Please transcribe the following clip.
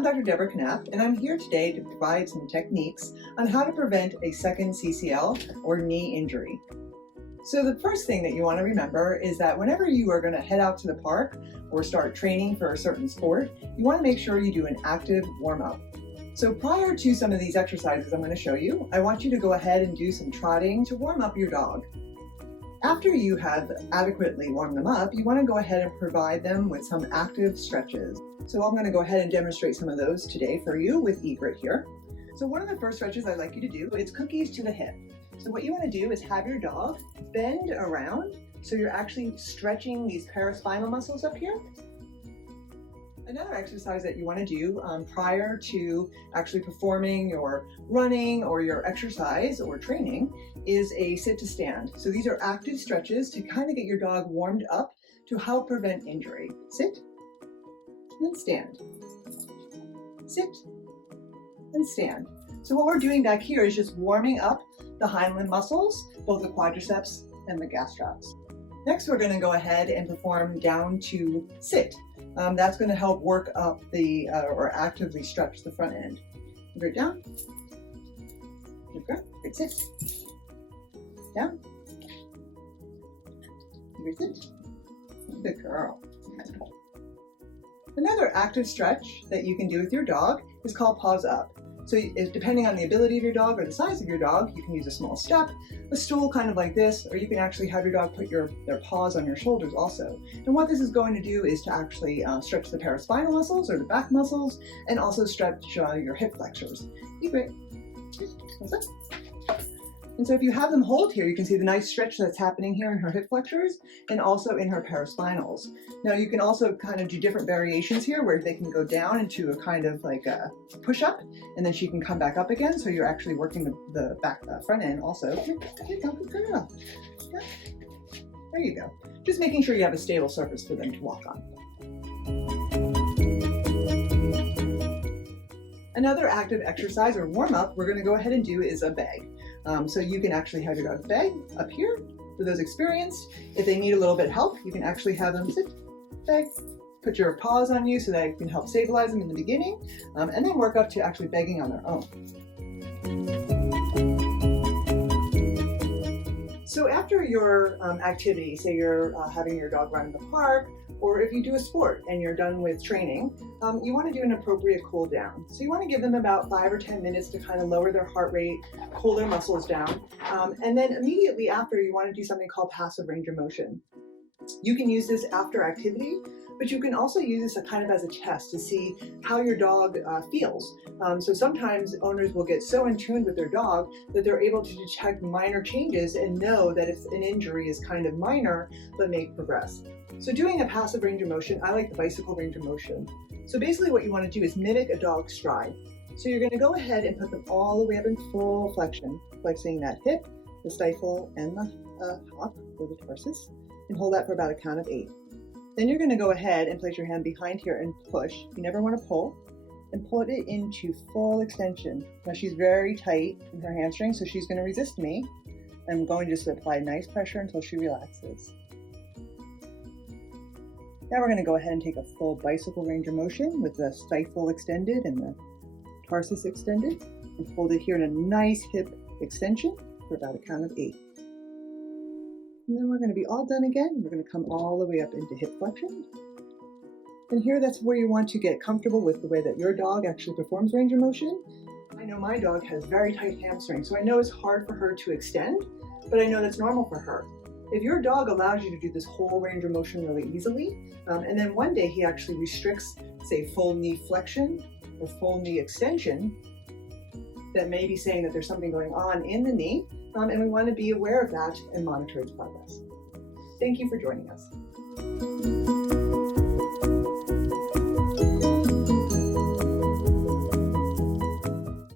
I'm Dr. Deborah Knapp, and I'm here today to provide some techniques on how to prevent a second CCL or knee injury. So the first thing that you want to remember is that whenever you are going to head out to the park or start training for a certain sport, you want to make sure you do an active warm-up. So prior to some of these exercises I'm going to show you, I want you to go ahead and do some trotting to warm up your dog. After you have adequately warmed them up, you want to go ahead and provide them with some active stretches. So I'm going to go ahead and demonstrate some of those today for you with Egret here. So one of the first stretches I'd like you to do is cookies to the hip. So what you want to do is have your dog bend around so you're actually stretching these paraspinal muscles up here. Another exercise that you want to do prior to actually performing your running or your exercise or training is a sit to stand. So these are active stretches to kind of get your dog warmed up to help prevent injury. Sit and stand. Sit and stand. So what we're doing back here is just warming up the hind limb muscles, both the quadriceps and the gastrocs. Next, we're going to go ahead and perform down to sit. That's going to help work up the, or actively stretch the front end. Good down. Good go. Good sit. Down. Good sit. Good girl. Another active stretch that you can do with your dog is called paws up. So depending on the ability of your dog or the size of your dog, you can use a small step, a stool kind of like this, or you can actually have your dog put their paws on your shoulders also. And what this is going to do is to actually stretch the paraspinal muscles or the back muscles, and also stretch your hip flexors. Great. What's up? And so if you have them hold here, you can see the nice stretch that's happening here in her hip flexors and also in her paraspinals. Now you can also kind of do different variations here where they can go down into a kind of like a push-up, and then she can come back up again. So you're actually working the back front end also. Good girl. There you go. Just making sure you have a stable surface for them to walk on. Another active exercise or warm-up we're going to go ahead and do is a beg. So you can actually have your dog beg up here for those experienced. If they need a little bit of help, you can actually have them sit, beg, put your paws on you so that you can help stabilize them in the beginning, and then work up to actually begging on their own. So after your activity, say you're having your dog run in the park, or if you do a sport and you're done with training, you want to do an appropriate cool down. So you want to give them about 5 or 10 minutes to kind of lower their heart rate, cool their muscles down, and then immediately after you want to do something called passive range of motion. You can use this after activity, but you can also use this kind of as a test to see how your dog feels. So sometimes owners will get so in tune with their dog that they're able to detect minor changes and know that if an injury is kind of minor but may progress. So doing a passive range of motion, I like the bicycle range of motion. So basically what you want to do is mimic a dog's stride. So you're going to go ahead and put them all the way up in full flexion, flexing that hip, the stifle, and the hop, or the tarsus, and hold that for about a count of 8. Then you're going to go ahead and place your hand behind here and push. You never want to pull, and put it into full extension. Now she's very tight in her hamstring, so she's going to resist me. I'm going to just apply nice pressure until she relaxes. Now we're going to go ahead and take a full bicycle range of motion with the stifle extended and the tarsus extended, and hold it here in a nice hip extension for about a count of 8. And then we're going to be all done again. We're going to come all the way up into hip flexion. And here, that's where you want to get comfortable with the way that your dog actually performs range of motion. I know my dog has very tight hamstrings, so I know it's hard for her to extend, but I know that's normal for her. If your dog allows you to do this whole range of motion really easily, and then one day he actually restricts, say, full knee flexion or full knee extension, that may be saying that there's something going on in the knee, and we want to be aware of that and monitor its progress. Thank you for joining us.